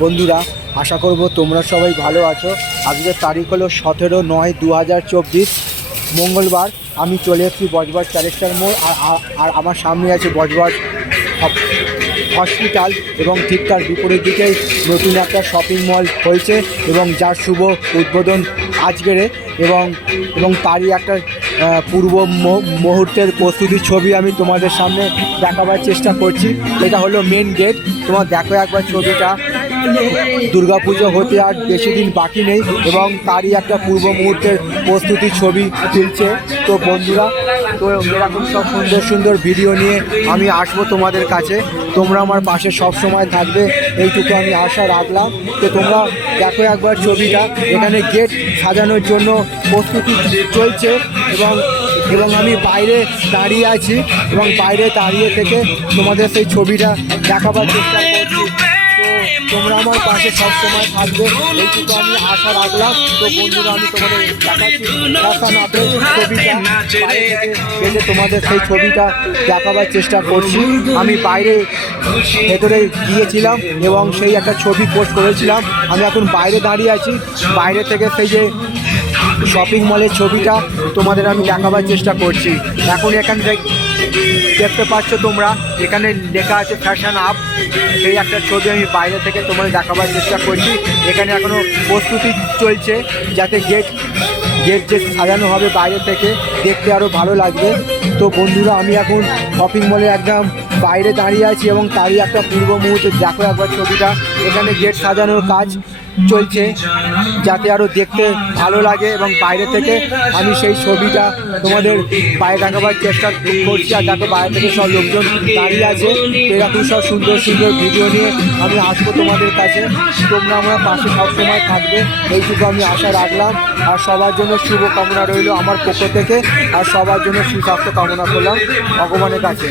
বন্ধুরা, আশা করব তোমরা সবাই ভালো আছো। আজকের তারিখ হলো 17/9/2024 মঙ্গলবার। আমি চলে এসেছি বজবজ ক্যারেক্টার মোড়। আর আমার সামনে আছে বজবজ হসপিটাল এবং ঠিক তার বিপরীত দিকেই নতুন একটা শপিং মল হয়েছে এবং যার শুভ উদ্বোধন আজকেরে এবং তারই একটা পূর্ব মুহূর্তের প্রস্তুতির ছবি আমি তোমাদের সামনে দেখাবার চেষ্টা করছি। এটা হলো মেন গেট। তোমার দেখো একবার ছবিটা। দুর্গাপুজো হতে আর বেশি দিন বাকি নেই এবং তারই একটা পূর্ব মুহূর্তের প্রস্তুতির ছবি তুলছে। তো বন্ধুরা, তো এরকম সব সুন্দর সুন্দর ভিডিও নিয়ে আমি আসবো তোমাদের কাছে। তোমরা আমার পাশে সব সময় থাকবে, এইটুকু আমি আশা রাখলাম। তো তোমরা দেখো একবার ছবিটা। এখানে গেট সাজানোর জন্য প্রস্তুতি চলছে এবং আমি বাইরে দাঁড়িয়ে আছি এবং বাইরে দাঁড়িয়ে থেকে তোমাদের সেই ছবিটা দেখাবার চেষ্টা করছি। তো তোমরা আমার পাশে সব সময় থাকবে, এইটুকু আমি আশা রাখলাম। তো বন্ধুরা, আমি তোমাদের দেখাচ্ছি ছবিটা বাইরে তোমাদের সেই ছবিটা দেখাবার চেষ্টা করছি। আমি বাইরে ভেতরে গিয়েছিলাম এবং সেই একটা ছবি পোস্ট করেছিলাম। আমি এখন বাইরে দাঁড়িয়ে আছি। বাইরে থেকে সেই যে শপিং মলের ছবিটা তোমাদের আমি দেখাবার চেষ্টা করছি। এখন এখানে দেখতে পাচ্ছ তোমরা, এখানে লেখা আছে ফ্যাশন আপ। সেই একটা ছবি আমি বাইরে থেকে তোমাদের দেখাবার চেষ্টা করছি। এখানে এখনও প্রস্তুতি চলছে যাতে গেট যে সাজানো হবে বাইরে থেকে দেখতে আরও ভালো লাগবে। তো বন্ধুরা, আমি এখন শপিং মলে একদম বাইরে দাঁড়িয়ে আছি এবং তারই একটা পূর্ব মুহূর্তে দেখো একবার ছবিটা। এখানে গেট সাজানোর কাজ চলছে যাতে আরও দেখতে ভালো লাগে এবং বাইরে থেকে আমি সেই ছবিটা তোমাদের বাইরে দেখাবার চেষ্টা করছি। আর দেখো বাইরে থেকে সব লোকজন দাঁড়িয়ে আছে। এরকম সব সুন্দর সুন্দর ভিডিও নিয়ে আমি আসবো তোমাদের কাছে। তোমরা আমার পাশে সবসময় থাকবে, এইটুকু আমি আশা রাখলাম। আর সবার জন্য শুভ কামনা রইল আমার পক্ষ থেকে। আর সবার জন্য সুস্বাস্থ্য কামনা করলাম ভগবানের কাছে।